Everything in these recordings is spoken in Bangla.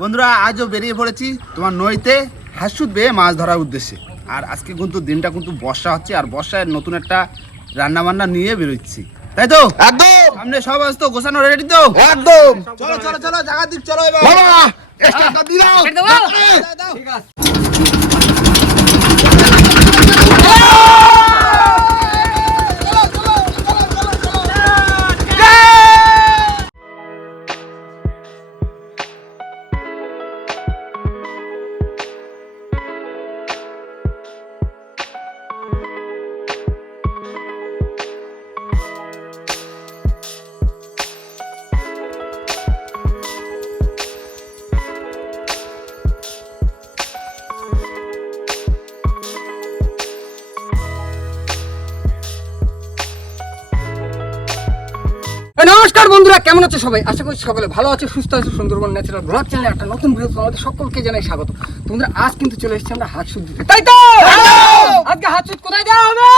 বন্ধুরা আজও বেরিয়ে পড়েছি তোমার নইতে হাসুদ বেয়ে মাছ ধরার উদ্দেশ্যে। আর আজকে কিন্তু দিনটা কিন্তু বর্ষা হচ্ছে আর বর্ষায় নতুন একটা রান্না বান্না নিয়ে বেরোচ্ছি। তাই তো? একদম। সামনে সব আসতো তো গোছানো রেডি তো? একদম। চলো চলো চলো জায়গা দিক চলো এবার। দিলাম ঠিক আছে। বন্ধুরা কেমন আছে সবাই? আশা করি সকলে ভালো আছে সুস্থ আছে। সুন্দরবন ন্যাচারাল ব্লগ চ্যানেলে একটা নতুন ভিডিও তোমাদের সকলকে জানাই স্বাগত। তোমরা আজ কিন্তু চলে এসেছি আমরা হাত সুদ দিতে। তাই তো? আজকে হাত সুদ কোথায় দেওয়া হবে?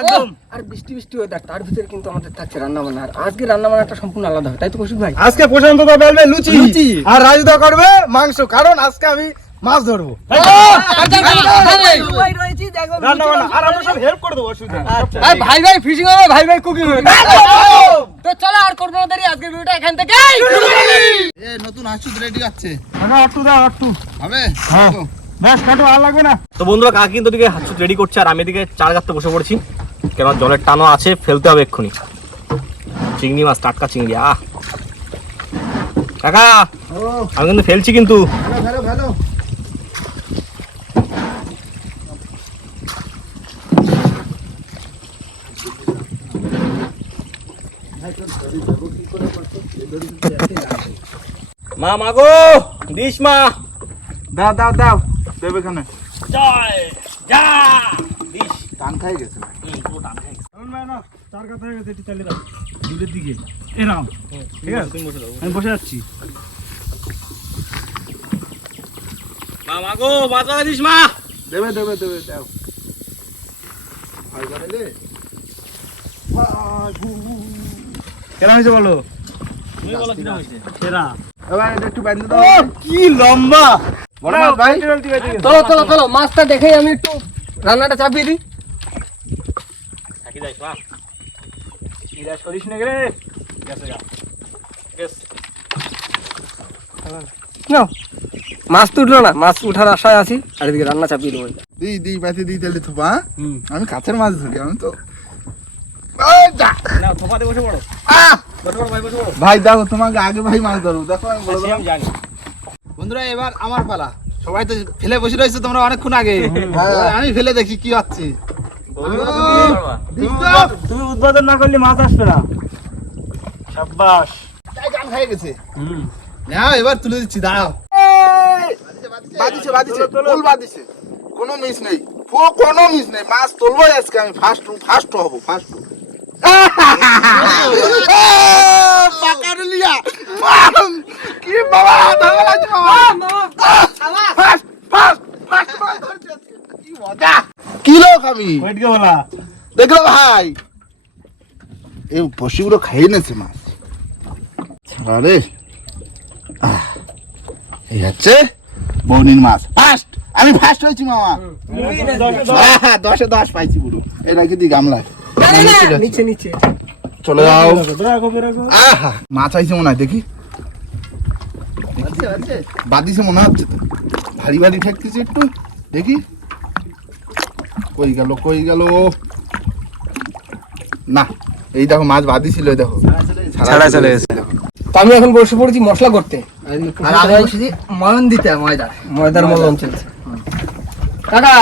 একদম! আর বৃষ্টি বৃষ্টি ওয়েদার তার ভিতরে কিন্তু আমাদের থাকছে রান্না বান্না আর আজকে রান্না বান্নাটা সম্পূর্ণ আলাদা হবে তাই তো কৌশিক ভাই? আজকে প্রশান্ত দা বলবে লুচি। লুচি। আর রাজুদা করবে মাংস। কারণ আজকে আমি মাছ ধরবো। রান্না বান্না আর আমরা সব হেল্প করে দেবো অসুবিধা নেই। আর ভাই ভাই ফিশিং হবে ভাই ভাই কুকিং হবে। তো! চলো আর করব না দেরি আজকের ভিডিওটা এখান থেকে। নতুন হাসুদ রেডি আছে। আটটু দাও, আটটু। হবে? হ্যাঁ। তো। ব্যাস কাটো আর লাগবে না। তো বন্ধুরা কাকি কিন্তু হাতছুট রেডি করছে আর আমি এদিকে চার গাছতে বসে পড়েছি। কেন জলের টানও আছে ফেলতে হবে এক্ষুনি। চিংড়ি মাছ টাটকা চিংড়ি আহ! কাকা আমি কিন্তু ফেলছি কিন্তু। মা মাগো দিস মা। দাও দাও দাও দেবে এখানে জয় যা দিস। টান খাই গেছে চার কথা হয়ে গেছে এটি চালিয়ে দাও। দুধের দিকে। এরাম ঠিক আছে? তুমি বসে দাও আমি বসে যাচ্ছি। মা মাগো লাগা দিস মা। দেবে দেবে দেবে দাও। কেন হয়েছে বলো? তুমি বলো কিরম হয়েছে? সেরা এবার একটু বেঁধে দাও। কি লম্বা। বড় মাছ ভাই। চলো চলো চলো মাছটা দেখেই আমি একটু রান্নাটা চাপিয়ে দিই। থাকি যাইস মা নিরাশ করিস না রে। গেছে যা। গেছ নাও। মাছ তো উঠল না মাছ উঠার আশায় আছি। আর এদিকে রান্না চাপিয়ে দেবো। দিই দিই বাতি দিই তাহলে থোপা। আমি কাছের মাছ ধরি আমি তো থোপাতে বসে পড়ো। আহ! ভাই দেখো তোমাকে আগে ভাই মাছ ধরবো। দেখো আমি জানি। বন্ধুরা এবার আমার পালা। সবাই তো ফেলে বসে রয়েছে তোমরা অনেকক্ষণ আগে। আমি ফেলে দেখি কি হচ্ছে। তুমি উদ্বোধন না করলে মাছ আসবে না। সাব্বাস। গান খাই গেছে। এবার তুলে দিচ্ছি দাঁড়াও। বাদিছে বাদিছে ফুল বাদিছে কোনো মিস নেই। কোনো মিস নেই। মাছ তুলবো আজকে আমি। ফার্স্ট ফার্স্ট হব ফার্স্ট পাকারলিয়া কি বাবা লাগছে বাবা কি লোক আমি কে দেখল ভাই। এই পশুগুলো খাইয়ে নেছে মাছ। আরে এই হচ্ছে বৌনির মাছ। ফার্স্ট আমি ফার্স্ট হয়েছি মামা। হ্যাঁ, হ্যাঁ, দশে দশ পাইছি পুরো এটা দি গামলায়। নিচে নিচে চলে যাও। মাছ আইছে মনে হয় দেখি। বাদিছে মনে হচ্ছে। ভারী ভারী ঠেকতেছে একটু। দেখি। কই গেল কই গেল? না এই দেখো মাছ বাদিছিল এই দেখো। ছাড়া চলে তো আমি এখন বসে পড়েছি মশলা করতে। আর ময়ন দিতে ময়দা ময়দার মলন চলছে। কাকা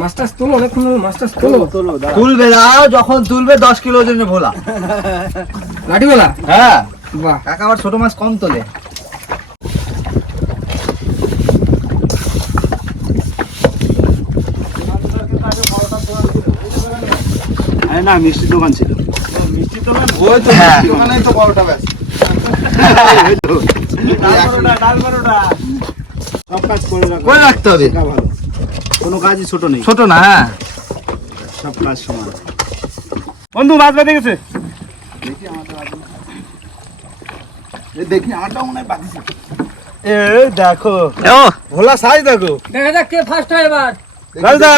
মাছ টাছ তোলো অনেকক্ষণ মাছ তোলো। তোলো তুলবে দাও যখন তুলবে দশ কিলো ওজনের ভোলা। লাঠিবেলা? হ্যাঁ। বাহ। কাকা আবার ছোট মাছ কম তোলে। না মিষ্টি দোকান ছিল। মিষ্টি দোকান? ওই তো ওখানেই তো বড়টা ব্যাস। ডাল পরোটা ডাল পরোটা। সব কাজ করে রাখতে হবে। ভালো। কোনো কাজই ছোট নেই। ছোট না হ্যাঁ। সব কাজ সমান। বন্ধু মাছ বেঁধে গেছে। এ দেখি আমারটাও মনে হয় বাদিছে এই দেখো। ভোলা সাইজ দেখো। দেখা যাক কে ফার্স্ট হয় এবার। রাজদা!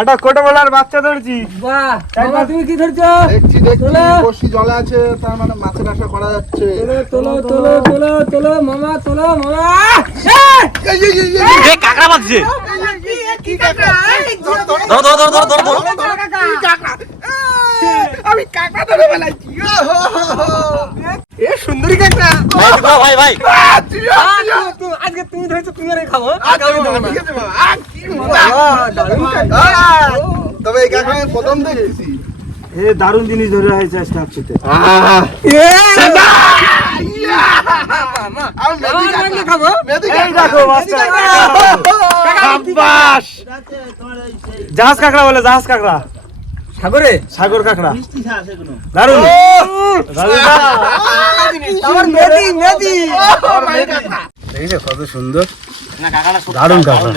একটা কোটা বলার বাচ্চা ধরেছি। বাহ বাবা তুমি কি ধরছো? দেখছি দেখছি বসি জলে আছে তার মানে মাছের আশা করা যাচ্ছে। তোলো তোলো তোলো তোলো মামা তোলো মামা। এই, কাকড়া বাজছে কি কাকা ধরো ধরো ধরো ধরো ধরো আমি কাকা ধরে ফেলাইছি এ সুন্দরী কাকা ভাই ভাই ভাই ভাই আজকে তুমি ধরেছো তুমি আর খাব কি তবে এই কাকা আমি প্রথম দেখেছি এ দারুণ জিনিস ধরে হয়েছে আজকে সাব্বাস। জাহাজ কাঁকড়া বলে জাহাজ কাঁকড়া। সাগরে? সাগর কাঁকড়া। দারুণ। দেখেছ কত সুন্দর? দারুণ কাকড়া।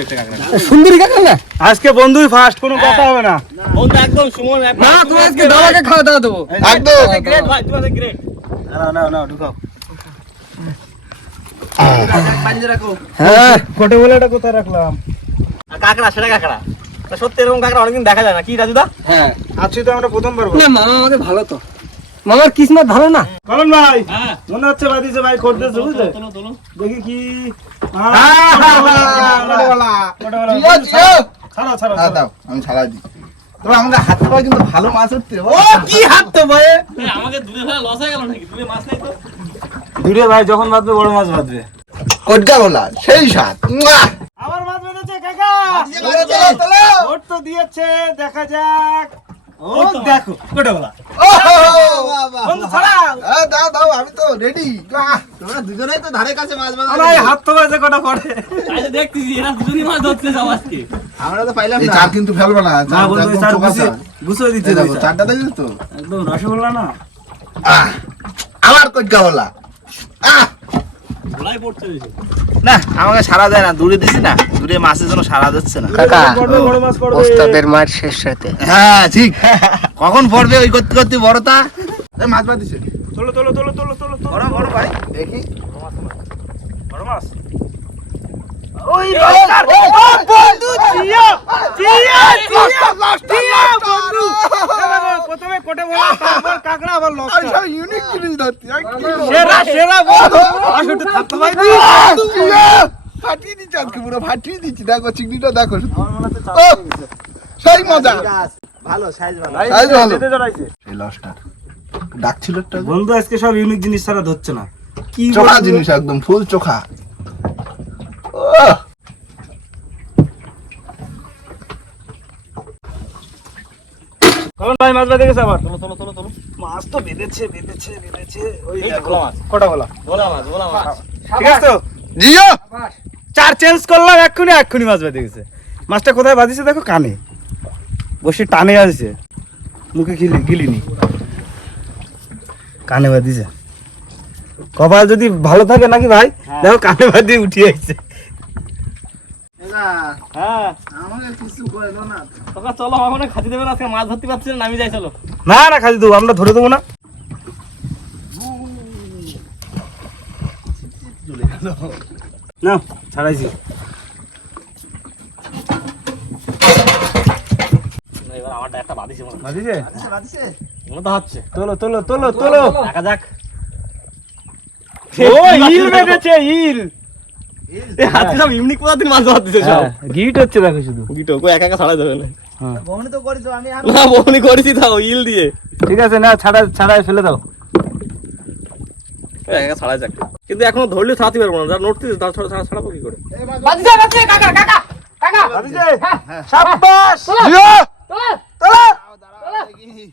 সুন্দরী কাকা না? আজকে বন্ধুই ফার্স্ট কোনো কথা হবে না। বন্ধু একদম সুমন না তুমি আজকে দাদাকে খাওয়া দাওয়া দেবো। একদম। গ্রেট ভাই তুমি আজকে গ্রেট না না না ঢুকাও। হ্যাঁ। কোটে বলে এটা কোথায় রাখলাম? আর কাকড়া সেটা কাকড়া। তা সত্যি এরকম কাকড়া অনেকদিন দেখা যায় না। কি রাজুদা হ্যাঁ। আজকে তো আমরা প্রথমবার না মামা আমাকে ভালো তো। মামার কিসমত ভালো না? কলন ভাই। হ্যাঁ। মনে হচ্ছে বাদিছে ভাই করতেছে বুঝলে? দেখি কি আহ, কোটাওয়ালা। জিও, জিও। ছাড়ো ছাড়ো দাও, আমি ছাড়া দিই। তবে আমাদের হাতে পায়ে কিন্তু ভালো মাছ হচ্ছে। ও কি হাত তো ভাই! আমাকে দূরে ফেলা লস হয়ে গেল নাকি? দূরে মাছ নাই তো। দূরে ভাই যখন বাঁধবে বড় মাছ বাঁধবে। কোটকা বলা সেই স্বাদ। মুয়া! আবার মাছ বেঁধেছে কাকা! তোলো, তোলো, তোলো। ওর তো দিয়েছে দেখা যাক। ও দেখো কোটে বলা বন্ধু ছাড়াও। হ্যাঁ, দাও দাও আমি তো রেডি তোমরা দুজনেই তো ধারে কাছে মাছ মাছ আমার হাত তো বাজে কটা পড়ে। আচ্ছা দেখতেছি এরা দুজনই মাছ ধরতে যাও আজকে। আমরা তো পাইলাম না। চার কিন্তু ফেলবে না না বন্ধু চার দেখো, দেখো চারটা দেখিস তো? একদম রসগোল্লা না? আহ, আবার বলা আহ না আমাকে সারা দেয় না দূরে দিছি না। দূরে মাছের জন্য সারা দিচ্ছে না। কাকা ওস্তাদের মার শেষ রাতে। হ্যাঁ ঠিক। কখন পড়বে ওই করতে করতে বড়তা মাছ তোলো তোলো তোলো তোলো তোলো বড় বড় ভাই দেখি। বড় মাছ। ওই বন্ধু জিও জিও জিও বন্ধু। প্রথমে কোটে বলা তারপর কাকড়া আবার লস আমি ইউনিক জিনিস ধরছি আর কি? বলব? সেরা সেরা বন্ধু। আসলে থাকতে ভাই বন্ধু, ফাটিয়ে দিচ্ছি আজকে পুরো ফাটিয়ে দিচ্ছি। দেখো চিংড়িটা দেখো। সেই মজা। ভালো সাইজ ভালো। সাইজ ভালো। যেতে লসটা ডাকছিল একটা বন্ধু আজকে সব ইউনিক জিনিস ছাড়া ধরছে না। কি চোখা জিনিস একদম ফুল চোখা। ভাই মাছ বাঁধে গেছে আবার। তোলো তোলো তোলো তোলো মাছ তো বেঁধেছে বেঁধেছে বেঁধেছে। ওই দেখো। মাছ। কোটা বলা ভোলা মাছ ভোলা মাছ। ঠিক আছে তো? জিও! চার চেঞ্জ করলাম এক্ষুনি এক্ষুনি মাছ বেঁধে গেছে। মাছটা কোথায় বাঁধিছে দেখো? কানে। বসে টানে আসছে। মুখে গিলি গিলিনি। কানে বাঁধিছে। কপাল যদি ভালো থাকে নাকি ভাই? দেখো কানে বাঁধিয়ে উঠিয়ে আসছে। হ্যাঁ। আমাকে কিছু করে না। তোমরা চলো আমার খাতি দেবে না আজকে মাছ ধরতে পারছি না নামি যাই চলো। না না খালি দেবো আমরা ধরে দেবো না। না ছাড়াইছি। এবার আমারটা একটা বাদিছে মনে। বাঁধিছে? মনে তো হচ্ছে। তোলো তোলো তোলো তোলো। দেখা যাক। ও ইল বেঁধেছে ইল। এই হাতে সব ইউনিক পদার্থের মাছ ধরতেছে সব। গিট হচ্ছে দেখো শুধু। গিটো কই একা একা ছাড়া যাবে না। বমনি তো করেছ আমি না বহনি করেছি তাও ইল দিয়ে। ঠিক আছে না ছাড়া ছাড়াই ফেলে দাও। একা একা ছাড়া যাক। কিন্তু এখনও ধরলে ছাড়াতে পারব না যারা নড়তেছে তারা ছাড়া ছাড়া- ছাড়াবো কি করে? বাজছে বাজছে কাকা কাকা কাকা। বাঁধিছে সাব্বাস জিও। তোলো আসিস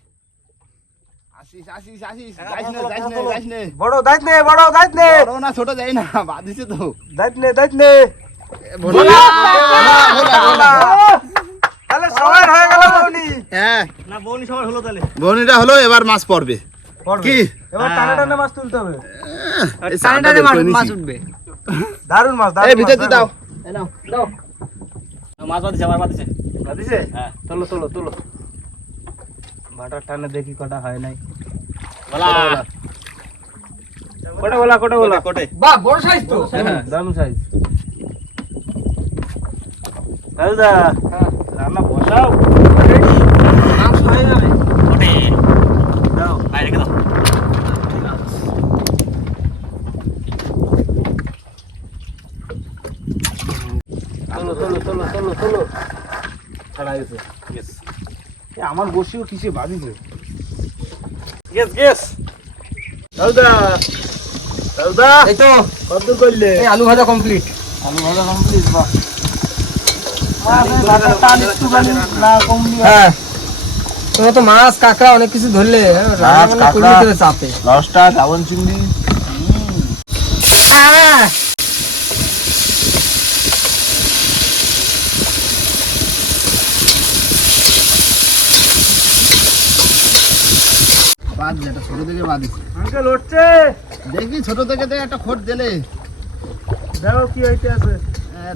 বড় দাইত নে বড় দাইত নে বড় না। ছোট যাই না বাদিছে তো। দাইত নে দাইত নে। ভোলা ভোলা তাহলে সময় হয়ে গেল বউনি হ্যাঁ। না বহনি সবার হলো তাহলে। বনিটা হলো এবার মাছ পড়বে। কি? এবার টানে টানে মাছ তুলতে হবে। উঠবে। দারুণ মাছ এই দারুণ ভিতর দিয়ে দাও। দাও। মাছ বাদিছে আবার বাদিছে বাঁধিছে? হ্যাঁ তোলো তোলো তোলো। ভাটার টানে দেখি কটা হয় নাই। বলা। কোটা বলা? কোটা বলা কোটে বাহ বড় সাইজ তো। দারুণ সাইজ দাদা হ্যাঁ। রান্না বসাও। মাংস হয়ে যাবে। কোটে। দাও। বাইরে রেখে দাও। তোলো তোলো তোলো তোলো তোলো। ছাড়া গেছে। গেস আমার বসিও কিসে গেস গেস। এই তো। কত করলে? এই আলু ভাজা কমপ্লিট আলু ভাজা কমপ্লিট বাহ। হ্যাঁ। তোমরা তো মাছ কাঁকড়া অনেক কিছু ধরলে হ্যাঁ, চাপে। চিংড়ি। বাদ যেটা ছোট থেকে বাদিস আঙ্কেল উঠছে। দেখবি ছোট থেকে তো একটা খোট দিলে। দেখো কি হইতে আছে।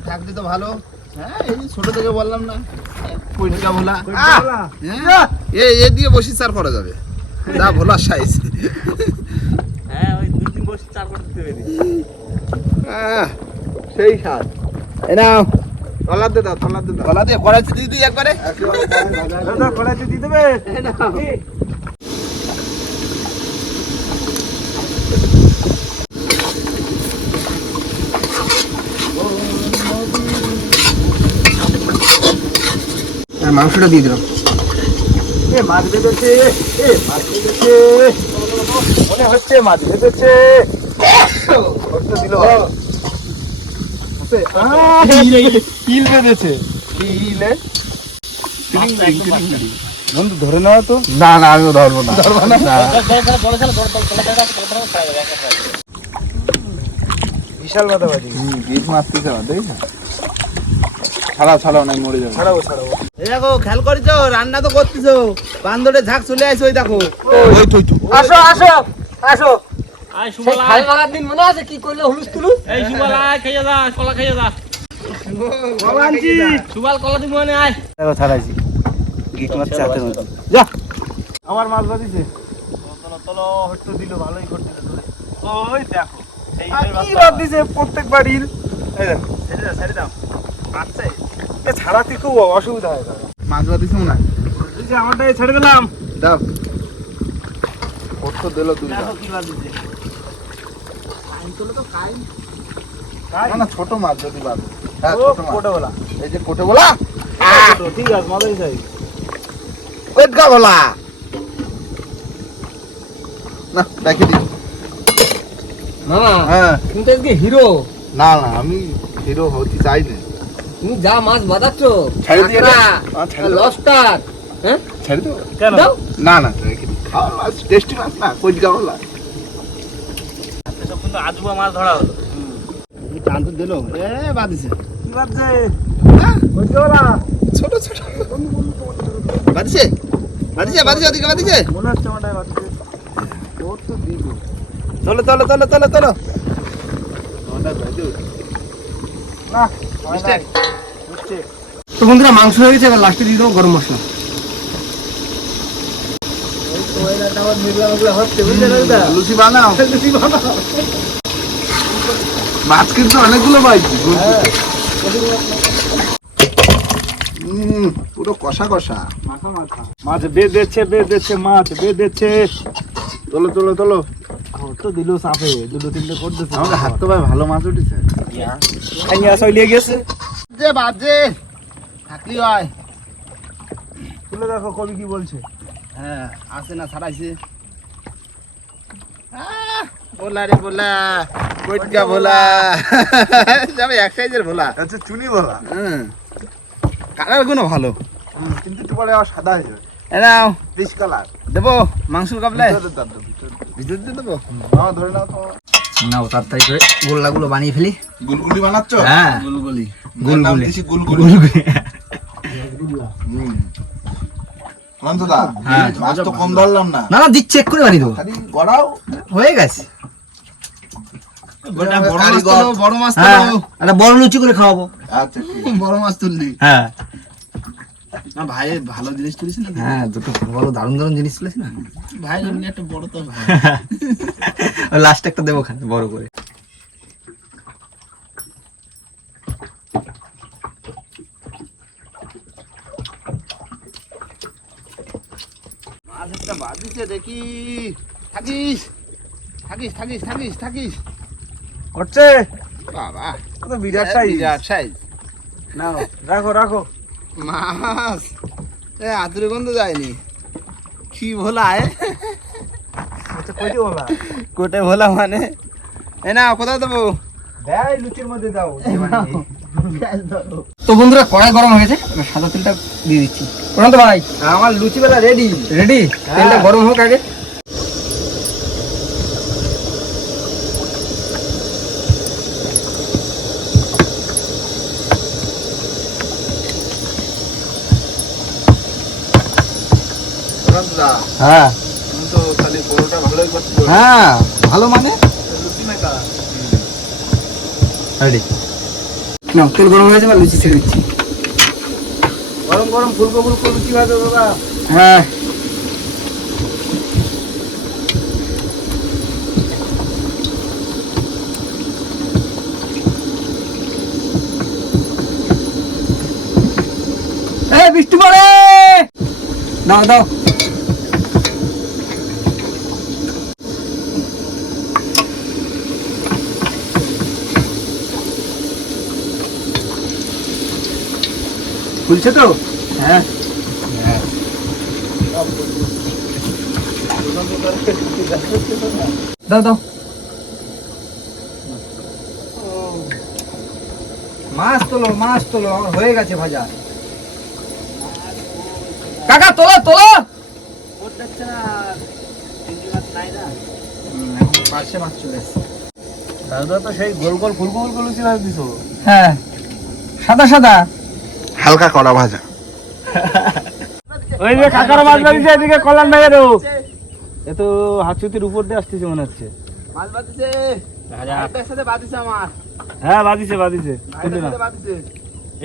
থাকলে তো ভালো। হ্যাঁ এই ছোট থেকে বললাম না। পরিষ্কার ভোলা? হ্যাঁ, এ এ দিয়ে বসি চার করা যাবে। যা ভোলা সাইজ। হ্যাঁ ওই দুই দিন বসে চার করতে দেবে সেই স্বাদ এই নাও। তলার দাও তলার দে দাও। তলা দিয়ে কড়াইতে দিয়ে একবারে। দাদা কড়াইতে দিয়ে দেবে। মাংসটা দিয়ে দিলাম। মাছ বেঁধেছে মাছ বেঁধেছে মনে হচ্ছে মাছ বেঁধেছে দিল। কিল বেঁধেছে কিলে বন্ধু ধরে নেওয়া তো। না না আমি ধরবো না। ধরবো না? বিশাল কথা বাদাবাজি গিট মারতেছে দেখছ? ছাড়াও ছাড়াও নাই মরে যাবে। ছাড়াবো এই দেখো খেয়াল করেছ? রান্না তো করতেছো। বান্দরে ঝাঁক চলে আসে ওই দেখো। ওই তুই তুই আসো আসো আসো। আয় সেই খাল মারার দিন মনে আছে? কি করলে হুলুস তুলুস? এই সুবল আয় যা কলা খাইয়ে যা। সুবল কলা দিব না আয়। দেখো ছাড়াইছি। গিট মারছে হাতের মধ্যে। যা। আমার মাছ হট্টু দিল ভালোই করতে ওই দেখো কি বাদ দিছে প্রত্যেক বাড়ির? এই দেখো ছেড়ে দাও ছেড়ে দাও। আচ্ছা এ ছাড়াতে খুব অসুবিধা হয় মাছ বাদিস না এই যে আমারটাই ছেড়ে দিলাম। দাও। কত দিল দেখো কি বাদ দিছে না না ছোট মাছ যদি বাদ হ্যাঁ ছোট মাছ। কোটা বলা এই যে কোটে বলা ঠিক আছে মাদারি সাইজ ওইটকা বলা না দেখে দিই। মামা হ্যাঁ। তুমি তো আজকে হিরো। না না আমি হিরো হতে চাই না তুমি যা মাছ বাঁধাচ্ছ ছেড়ে দিয়ে ছেড়ে দাও। হ্যাঁ? ছেড়ে দেবো কেন? দাও। না না রেখে মাছ টেস্টি মাছ না বলা এসব কিন্তু আজুবা মাছ ধরা হলো। টান তো দিল। এ বাদিছে কি হ্যাঁ, কোটা বলা ছোট ছোট। বাদিছে বাদিছে বাদিছে ওদিকে বাদিছে মনে হচ্ছে আমারটাই বাজছে তোর তো দিল চলো চলো চলো চলো চলো। না হয়। হচ্ছে তো বন্ধুরা মাংস হয়ে গেছে এবার লাস্টে দিয়ে দেবো গরম মশলা। লুচি বানাও। মাছ কিন্তু অনেকগুলো পাইছি পুরো কষা কষা। মাছ বেঁধেছে বেঁধেছে মাছ বেঁধেছে। তোলো তোলো তোলো। তো দিল সাপে দুটো তিনটে করতেছে। আমাকে হাত তো ভাই ভালো মাছ উঠেছে। গেছে। যে বাজে থাকলি হয়। তুলে দেখো কবি কি বলছে। হ্যাঁ আছে না ছাড়াইছে। ভোলা রে ভোলা কইটকা যাবে এক সাইজের ভোলা। আচ্ছা চুনি বলা হুম। কালারগুলো ভালো। কিন্তু একটু পরে আবার সাদা হয়ে যাবে। নাও। ফিশ কালার দেবো মাংসর কাপলে ভিতরে দিয়ে দেবো? ধরে নাও তো নাও তাড়াতাড়ি করে গোল্লাগুলো বানিয়ে ফেলি। গুলগুলি বানাচ্ছ? হ্যাঁ। গুলগুলি। গুলগুলি। গুলগুলি হ্যাঁ। না। না না দিচ্ছি করে বানিয়ে দেবো। হয়ে গেছে। বড় মাছ বড় হ্যাঁ বড় লুচি করে খাওয়াবো। আচ্ছা বড় মাছ তুললি। হ্যাঁ। না ভাই ভালো জিনিস তুলিস না হ্যাঁ দুটো ভালো ভালো দারুণ দারুণ জিনিস তুলেছি না ভাই এমনি একটা বড় তো ভাই। লাস্ট একটা দেবো খানে বড় করে। একটা দেখি। থাকিস থাকিস থাকিস থাকিস থাকিস। হচ্ছে বাবা। ও তো বিরাট সাইজ বিরাট সাইজ নাও রাখো রাখো। মাছ। এ আতুরে গন্ধ যায়নি। কি ভোলা এ? কোটে ভোলা মানে? এ না কোথায় দেবো? লুচির মধ্যে দাও তো বন্ধুরা কড়াই গরম হয়ে গেছে সাদা তেলটা দিয়ে দিচ্ছি। প্রশান্ত ভাই আমার লুচি বেলা রেডি রেডি তেলটা গরম হোক আগে। হ্যাঁ। তুমি তো ভালোই করছ। হ্যাঁ ভালো মানে? না তেল গরম হয়ে যাবে লুচি ছেড়ে দিচ্ছি। গরম গরম ফুলকো ফুলকো লুচি ভাজো দাদা হ্যাঁ। এই বৃষ্টি পড়ে দাও দাও। ফুলছে তো? হ্যাঁ। দাও দাও। মাছ তোলো মাছ তোলো আমার হয়ে গেছে ভাজা। কাকা তোলো তোলো। পার্শে মাছ চলে দাদা তো সেই গোল গোল ফুলকো লুচি ভাজ দিছো। হ্যাঁ। সাদা সাদা। হালকা কড়া ভাজা। ওই যে কাকার মাছ বাড়িছে এদিকে কল্যাণ ভাইয়েরও। এ তো হাতচুতির উপর দিয়ে আসতেছে মনে হচ্ছে। মাছ বাঁধিছে সাথে বাঁধিছে আমার। হ্যাঁ বাঁধিছে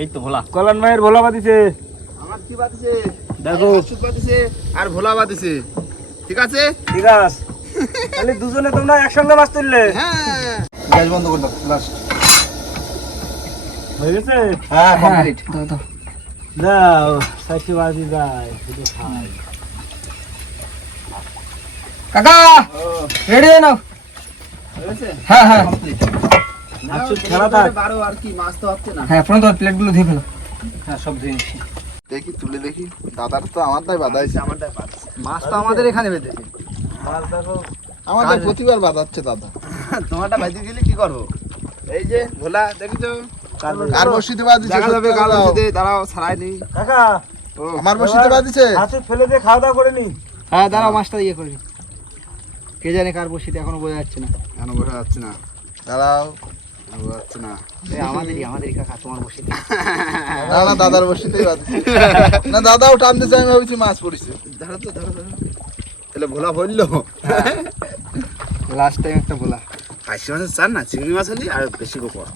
এই তো ভোলা। কল্যাণ ভাইয়ের ভোলা বাদিছে আমার কি বাঁধিছে দেখো। বাঁধিছে আর ভোলা বাঁধিছে ঠিক আছে? ঠিক আছে। তাহলে দুজনে তোমরা একসঙ্গে মাছ তুললে। হ্যাঁ। গ্যাস বন্ধ করে দাও লাস্ট হয়ে গেছে হ্যাঁ কমপ্লিট দাও দাও। দাও সাইডটি বাজি যায় শুধু খাই। কাকা রেডি নাও। হ্যাঁ হ্যাঁ। হাতচুত খেলা থাক। বারো আর কি মাছ তো হচ্ছে না। হ্যাঁ প্লেটগুলো ধুয়ে ফেলো। হ্যাঁ সব ধুয়ে দেখি তুলে দেখি। দাদার তো আমারটাই বাধা হয়েছে। আমারটাই মাছ তো আমাদের এখানে বেঁধেছে মাছ দেখো। আমারটাই প্রতিবার বাঁধাচ্ছে দাদা। তোমারটা ভাইতে দিলে কি করব? এই যে ভোলা দেখেছ? কার বসিতে বাঁধিছে দেখা যাবে বসিতে দাঁড়াও ছাড়াই নি। কাকা আমার বসিতে হাতচুত ফেলে দিয়ে খাওয়া দাওয়া করে নি। হ্যাঁ দাঁড়াও মাছটা ইয়ে করে কে জানে কার বসিতে এখনও বোঝা যাচ্ছে না। কেন বোঝা যাচ্ছে না। দাঁড়াও। বোঝা যাচ্ছে না। এই আমাদেরই আমাদেরই কাকা তোমার বসিতে। না না দাদার বসিতেই না দাদাও টানতেছে আমি ভাবছি মাছ পড়েছে। তো তাহলে ভোলা বলল লাস্ট টাইম একটা বলা পাঁচশো মাছের চান না চিংড়ি মাছ হলে আর বেশি পড়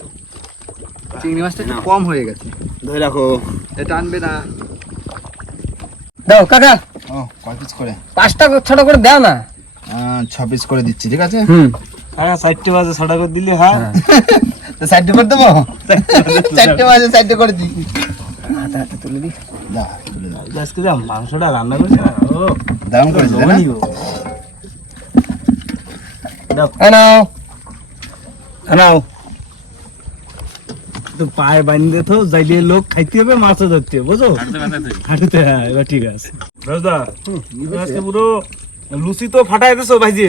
চিংড়ি মাছটা একটু কম হয়ে গেছে। ধরে রাখো। এটা আনবে না। দাও কাকা। ও কয় পিস করে? পাঁচটা ছোট করে দাও না। ছ পিস করে দিচ্ছি ঠিক আছে? হুম। কাকা সাইডটি বাজে ছটা করে দিলি হ্যাঁ। তো সাইডে করে দেবো? চারটে মাঝে সাইডে করে হাতে হাতে তুলে দিই। দা তুলে দাও। আজকে যা মাংসটা রান্না করছে না? ও। না? দাও। তো পায়ে বাঁধতে তো যাইলে লোক খাইতে হবে মাছও ধরতে হবে বুঝো হাঁটুতে হ্যাঁ এবার ঠিক আছে। রাজদা আজকে পুরো লুচি তো ফাটাই দিছো ভাইজি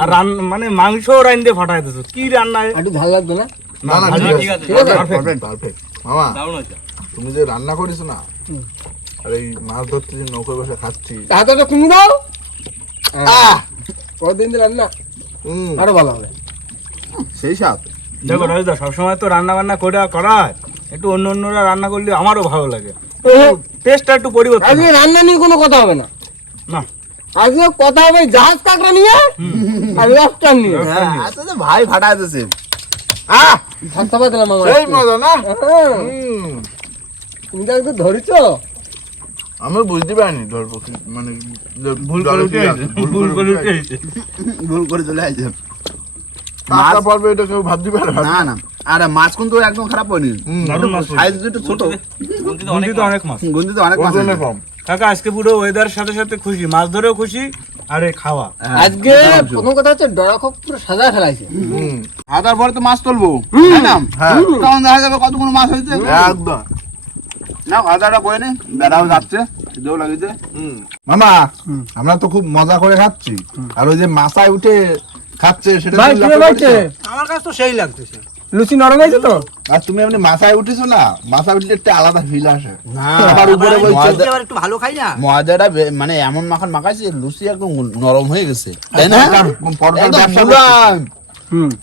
আর রান মানে মাংস রাইন দিয়ে ফাটাই দিছো কি রান্না? একটু ভালো লাগবে না? না না ঠিক আছে। পারফেক্ট পারফেক্ট মামা তুমি যে রান্না করিস না আর এই মাছ ধরতে যে নৌকোয় বসে খাচ্ছি। হাতে একটা কুমড়ো দাও। আহ পরের দিন দিলাম না হুম। আরও ভালো হবে। সেই সাপ দেখো রাজদা সবসময় তো রান্না বান্না করে করা একটু অন্য অন্যরা রান্না করলে আমারও ভালো লাগে। টেস্টটা একটু পরিবর্তন আজকে রান্না নিয়ে কোনো কথা হবে না। না। আজকে কথা হবে জাহাজ কাঁকড়া নিয়ে আর লবস্টার নিয়ে। আচ্ছা তো ভাই ফাটাই দিছে আহ! থাকতে পারলাম আমার সেই মজা না? হ্যাঁ, হুম। তুমি তো ধরেছো? আমি বুঝতে পারিনি ধরবো মানে ভুল করে উঠে ভুল করে উঠে ভুল করে চলে আসছে মাছ পর্বে এটা কেউ ভাবতে পারে না। না আরে মাছ কিন্তু একদম খারাপ হয়নি। দারুণ মাছ হয়েছে। সাইজ দুটো ছোট। গুনতিতে তো অনেক মাছ। গন্ডি অনেক মাছ ওজনে কম। কাকা আজকে পুরো ওয়েদার সাথে সাথে খুশি। মাছ ধরেও খুশি আর খাওয়া। আজকে প্রথম কথা হচ্ছে ডরা খুব পুরো সাজা ফেলাইছে। হুম। পরে তো মাছ তুলবো। হ্যাঁ। তখন দেখা যাবে কতগুলো মাছ হয়েছে। একদম। না হাতাটা বয়ে নে। বেড়াও যাচ্ছে খিদেও লাগিছে। মামা আমরা তো খুব মজা করে খাচ্ছি। আর ওই যে মাথায় উঠে খাচ্ছে সেটা ভাই তুমি? আমার কাছে তো সেই লাগতেছে। লুচি নরম হয়েছে তো? আর তুমি এমনি মাথায় উঠেছো না? মাথায় উঠলে একটা আলাদা ফিল আসে। না আবার উপরে বলছে একটু ভালো খাই না? ময়দাটা মানে এমন মাখন মাখাইছে লুচি একদম নরম হয়ে গেছে। তাই না?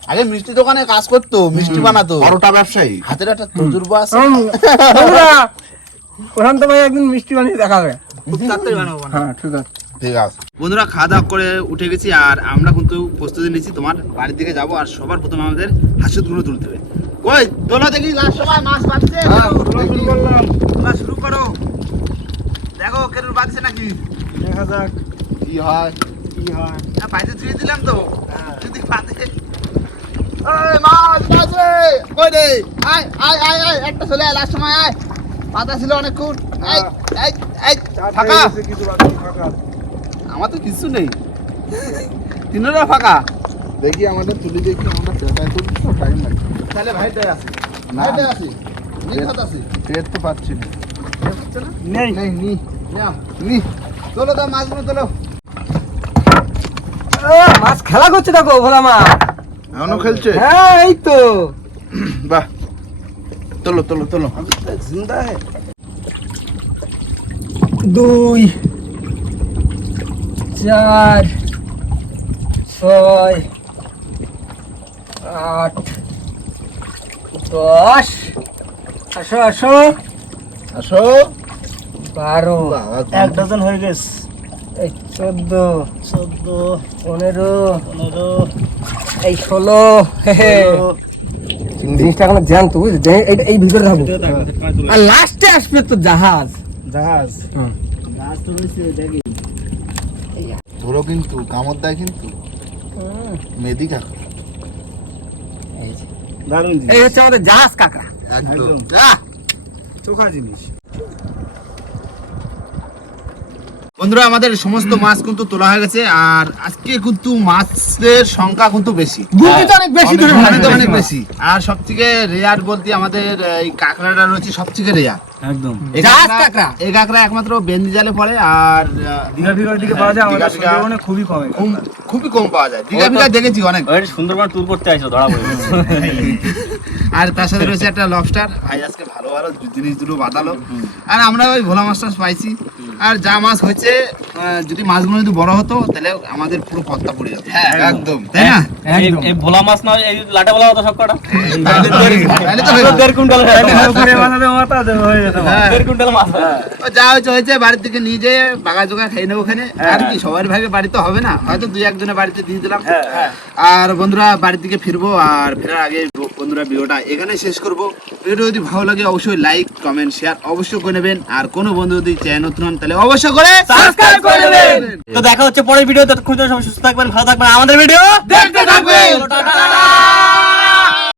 আগে মিষ্টি দোকানে কাজ করতো মিষ্টি বানাতো। পরোটা ব্যবসায়ী। হাতের একটা তজুর্বা আছে। প্রশান্ত ভাই একদিন মিষ্টি বানিয়ে দেখাবে। হ্যাঁ ঠিক আছে। ঠিক আছে। বন্ধুরা খাওয়া দাওয়া করে উঠে গেছি আর আমরা কিন্তু প্রস্তুতি নিচ্ছি তোমার বাড়ির দিকে যাব আর সবার প্রথমে আমাদের হাসুদগুলো তুলতে হবে। কই তোলা দেখি লাস্ট সময় মাছ পাচ্ছে তোলা শুরু করো। দেখো কেরুর বাঁধছে নাকি? দেখা যাক। কি হয়? কি হয়? বাইরে ধুয়ে দিলাম তো। যদি বাঁধে। এই মাছ মাছ কই রে? আয় আয় আয় আয় একটা চলে আয় লাস্ট সময় আয়। পাতা ছিল অনেকক্ষণ। এই এই এই ফাঁকা। কিছু ফাঁকা আমার তো কিছু নেই। তিনটা ফাঁকা। দেখি আমাদের তুলি দেখি আমরা পেটায় তুলছি তো টাইম লাগবে তাহলে ভাইটাই আছে। ভাইটাই আছে। নিখাত আছে। টের তো পাচ্ছি না। নেই। নেই নি। নি। তোলো তো মাছগুলো তোলো। মাছ খেলা করছে দেখো ভোলা মাছ। এখনও খেলছে? হ্যাঁ এই তো। বাহ। তোলো তোলো তোলো। জিন্দা है দুই। চার ছয় আট দশ। আসো আসো। আসো। বারো। এক ডজন হয়ে গেছে। এই চোদ্দ। চোদ্দ। পনেরো। পনেরো। এই ষোলো। জিনিসটা এখনও জ্যাম তো বুঝলি এই- এই ভিতরে থাকব আর লাস্টে আসবে তো জাহাজ। জাহাজ। হুম। জাহাজ তো রয়েছে দেখি। কিন্তু কামড় দেয় কিন্তু। মেদি কাকা। এই হচ্ছে আমাদের জাহাজ কাকা। একদম! চোখা জিনিস। বন্ধুরা আমাদের সমস্ত মাছ কিন্তু তোলা হয়ে গেছে আর আজকে কিন্তু মাছের সংখ্যা কিন্তু বেশি। অনেক বেশি অনেক অনেক বেশি। আর সব থেকে রেয়ার বলতে আমাদের এই কাঁকড়াটা রয়েছে সব থেকে রেয়ার একদম। এই কাঁকড়া- কাঁকড়া। এই কাঁকড়া একমাত্র বেন্দি জালে পড়ে আর আহ, দীঘা ফিঘার দিকে পাওয়া যায় আমাদের সুন্দরবনে খুবই কমে খুব- খুবই কম পাওয়া যায়। দীঘা ফিঘা দেখেছি অনেক। ওই সুন্দরবন ট্যুর করতে আইছো ধরা পড়ে আর তার সাথে রয়েছে একটা লবস্টার আজকে ভালো ভালো জিনিস দুটো বাঁধালো আর আমরা ওই ভোলা মাছটা পাইছি। আর যা মাছ হয়েছে যদি মাছগুলো যদি বড় হতো তাহলে আমাদের পুরো পত্তা পড়ে যেত। হ্যাঁ একদম। তাই না? এই- ভোলা মাছ না এই লাটা ভোলা হতো তাহলে তো- হয়ে যেত। দেড় কুইন্টাল হয়ে যেত। উপরে মাথাতে মাথা দেবো হয়ে যেত হ্যাঁ। দেড় কুইন্টাল মাছ। যা হয়েছে হয়েছে বাড়ির থেকে নিয়ে যেয়ে বাগা জোগা খাই নেব ওখানে। আর কি সবার ভাগে বাড়িতে হবে না? হয়তো দুই একজনের বাড়িতে দিয়ে দিলাম। আর বন্ধুরা বাড়ির দিকে ফিরবো আর ফেরার আগে বন্ধুরা ভিডিওটা এখানে শেষ করব। ভিডিও যদি ভালো লাগে অবশ্যই লাইক কমেন্ট শেয়ার অবশ্যই করে নেবেন। আর কোনো বন্ধু যদি চ্যানেল নতুন হন তাহলে অবশ্যই করে সাবস্ক্রাইব করে নেবেন তো দেখা হচ্ছে পরের ভিডিও ততক্ষণ সবাই সুস্থ থাকবেন ভালো থাকবেন। আমাদের ভিডিও দেখতে থাকবেন। টাটা।